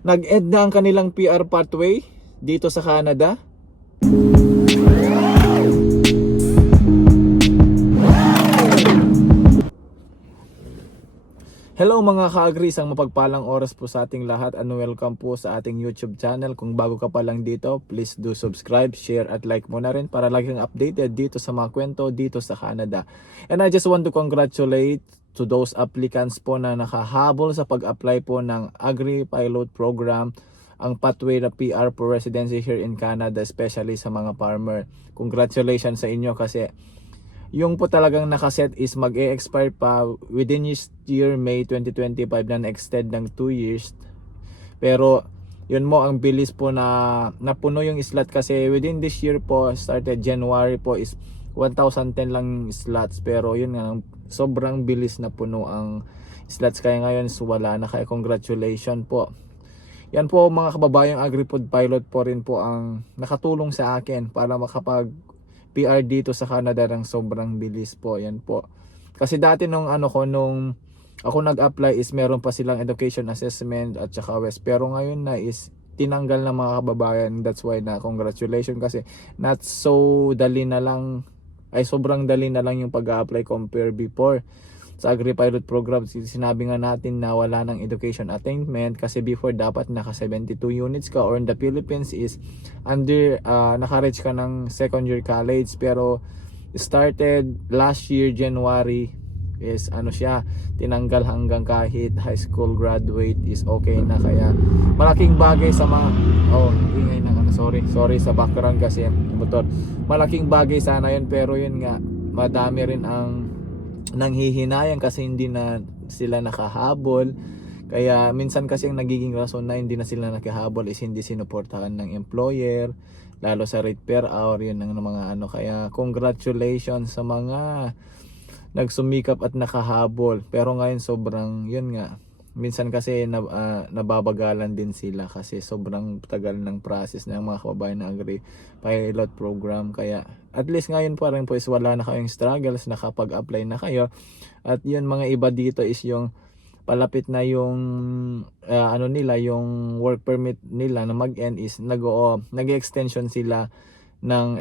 Nag-end na ang kanilang PR pathway dito sa Canada. Hello mga ka-agri, isang mapagpalang oras po sa ating lahat and welcome po sa ating YouTube channel. Kung bago ka pa lang dito, please do subscribe, share at like mo na rin para lagi kang updated dito sa mga kwento dito sa Canada. And I just want to congratulate to those applicants po na nakahabol sa pag-apply po ng Agri Pilot Program, ang pathway na PR for residency here in Canada, especially sa mga farmer. Congratulations sa inyo kasi yung po talagang nakaset is mag-e-expire pa within this year, May 2025, na na-extend ng 2 years. Pero yun mo, ang bilis po na napuno yung slot kasi within this year po, started January po, is 1,010 lang slots. Pero yun nga, sobrang bilis na puno ang slots. Kaya ngayon wala na, kaya congratulations po. Yan po mga kababayang AgriPod Pilot po rin po ang nakatulong sa akin para makapag PR dito sa Canada ng sobrang bilis po. Yan po. Kasi dati nung ako nag-apply is meron pa silang education assessment at saka West. Pero ngayon na is tinanggal ng mga kababayan. That's why na congratulations kasi not so dali na lang, ay sobrang dali na lang yung pag-apply compare before. Sa Agri Pilot Program, sinabi nga natin na wala ng education attainment kasi before dapat naka 72 units ka, or in the Philippines is under naka-reach ka ng second year college. Pero started last year January is tinanggal hanggang kahit high school graduate is okay na. Kaya malaking bagay sa mga ingay ng sorry sa background kasi motor. Malaking bagay sana yun, pero yun nga, madami rin ang nanghihinayang kasi hindi na sila nakahabol. Kaya minsan kasi ang nagiging rason na hindi na sila nakahabol is hindi sinuportahan ng employer, lalo sa rate per hour. Yun ang mga kaya congratulations sa mga nagsumikap at nakahabol. Pero ngayon sobrang yun nga, minsan kasi nababagalan din sila kasi sobrang tagal ng process ng mga kababayan na Agri Pilot Program. Kaya at least ngayon pa rin po is wala na kayong struggles, nakapag-apply na kayo. At yun, mga iba dito is yung palapit na yung yung work permit nila na mag-end is nag-extension sila ng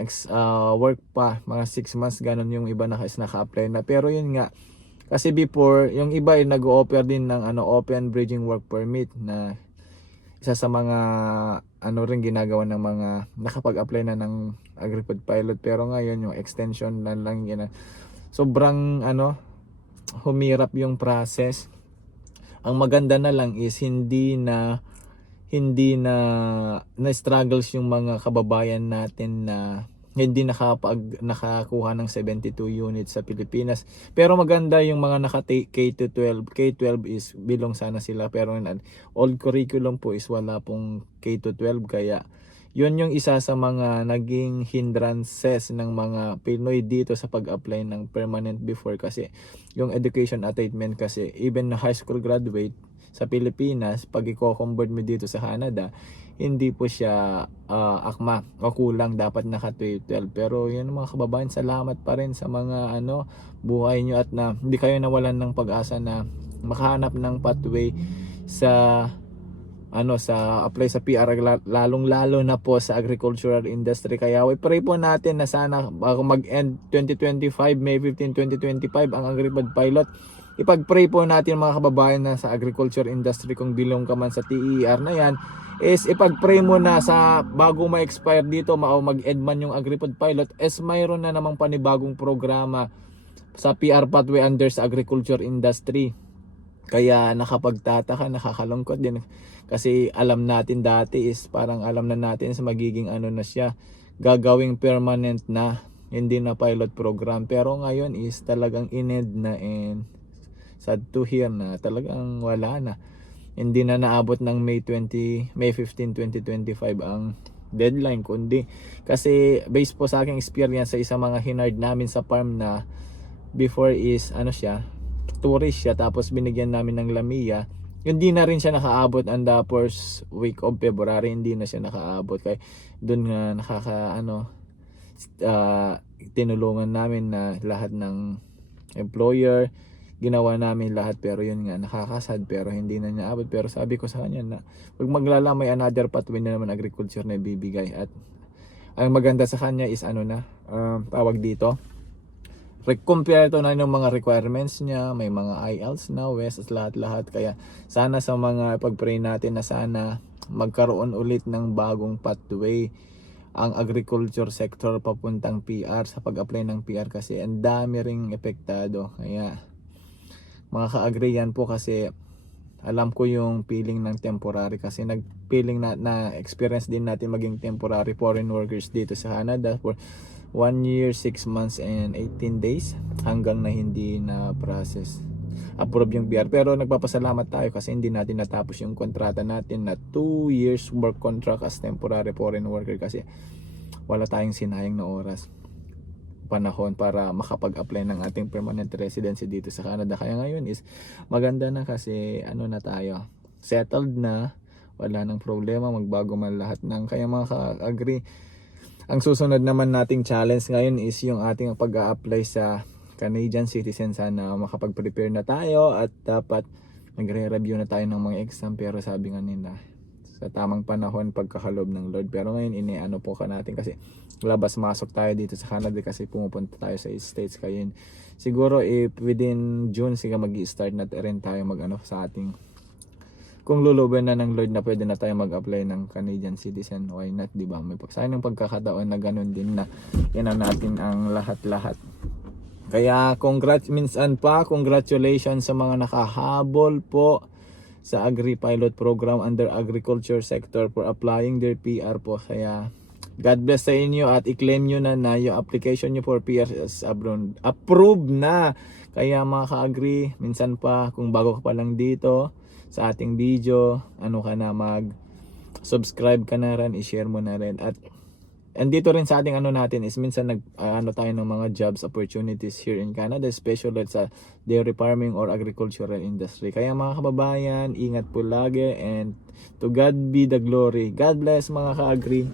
work pa, mga 6 months ganun yung iba na is naka-apply na. Pero yun nga, kasi before, yung iba ay nag-o-offer din ng open bridging work permit na isa sa mga rin ginagawa ng mga nakapag-apply na ng AgriPod Pilot. Pero ngayon yung extension na lang yun. Sobrang humirap yung process. Ang maganda na lang is hindi na struggles yung mga kababayan natin na hindi nakakuha ng 72 units sa Pilipinas. Pero maganda yung mga naka K-12. K-12 is bilong sana sila, pero old curriculum po is wala pong K-12. Kaya yun yung isa sa mga naging hindrances ng mga Pinoy dito sa pag-apply ng permanent before, kasi yung education attainment kasi even na high school graduate sa Pilipinas, pag i-convert mo dito sa Canada, hindi po siya akma o kulang, dapat naka 12. Pero yun mga kababayan, salamat pa rin sa mga buhay nyo at na hindi kayo nawalan ng pag-asa na makahanap ng pathway sa sa apply sa PR, lalong lalo na po sa agricultural industry. Kaya we pray po natin na sana bago mag-end 2025, May 15, 2025 ang AgriPod Pilot, ipag-pray po natin mga kababayan na sa agriculture industry, kung bilong ka man sa TER na yan, is ipag-pray mo na sa bago ma-expire dito mag-end man yung AgriPod Pilot, is mayroon na namang panibagong programa sa PR pathway under sa agriculture industry. Kaya nakapagtataka, nakakalungkot din kasi alam natin dati is parang alam na natin sa magiging na siya, gagawing permanent na, hindi na pilot program. Pero ngayon is talagang in-end na, and sad to hear na talagang wala na. Hindi na naabot ng May 15, 2025 ang deadline, kundi kasi based po sa aking experience sa isang mga hinard namin sa farm na before is tourist siya, tapos binigyan namin ng Lamia, hindi na rin siya nakaabot ang the first week of February, hindi na siya nakaabot. Kaya doon nga tinulungan namin na lahat ng employer, ginawa namin lahat, pero yun nga, nakakasad, pero hindi na niya abot. Pero sabi ko sa kanya na pag maglala, may another pathway na naman agriculture na ibibigay. At ang maganda sa kanya is ano na, tawag dito, compare to na yung mga requirements niya, may mga IELTS na, WES, at lahat-lahat. Kaya sana sa mga pag-pray natin na sana magkaroon ulit ng bagong pathway ang agriculture sector papuntang PR sa pag-apply ng PR, kasi ang dami ring epektado. Kaya mga ka-agri, yan po, kasi alam ko yung feeling ng temporary, kasi nag-feeling na experience din natin maging temporary foreign workers dito sa Canada for 1 year, 6 months and 18 days hanggang na hindi na process approve yung PR. Pero nagpapasalamat tayo kasi hindi natin natapos yung kontrata natin na 2 years work contract as temporary foreign worker, kasi wala tayong sinayang na oras, panahon para makapag-apply ng ating permanent residency dito sa Canada. Kaya ngayon is maganda na, kasi ano na tayo, settled na, wala nang problema, magbago man lahat ng. Kaya mga ka-agree, ang susunod naman nating challenge ngayon is yung ating pag-a-apply sa Canadian citizen. Sana makapag-prepare na tayo at dapat magre-review na tayo ng mga exam, pero sabi nga nila sa tamang panahon pagkakalob ng Lord. Pero ngayon iniano po ka natin, kasi labas-masok tayo dito sa Canada, kasi pumupunta tayo sa States. Kaya siguro if within June siga mag-i-start na rin tayo mag-ano sa ating, kung luluban na ng Lord na pwede na tayo mag-apply ng Canadian citizen, why not, di ba? May sayang ng pagkakataon na ganun din na yan natin ang lahat-lahat. Kaya congratulations sa mga nakahabol po sa Agri-Pilot Program under Agriculture Sector for applying their PR po. Kaya God bless sa inyo, at i-claim nyo na yung application nyo for PR is approved na. Kaya mga ka-agri, minsan pa kung bago ka pa lang dito sa ating video, ano ka na, mag-subscribe ka na rin, i-share mo na rin. At andito rin sa ating ano natin is minsan ano tayo ng mga jobs opportunities here in Canada, especially sa dairy farming or agricultural industry. Kaya mga kababayan, ingat po lagi, and to God be the glory. God bless mga ka-agri.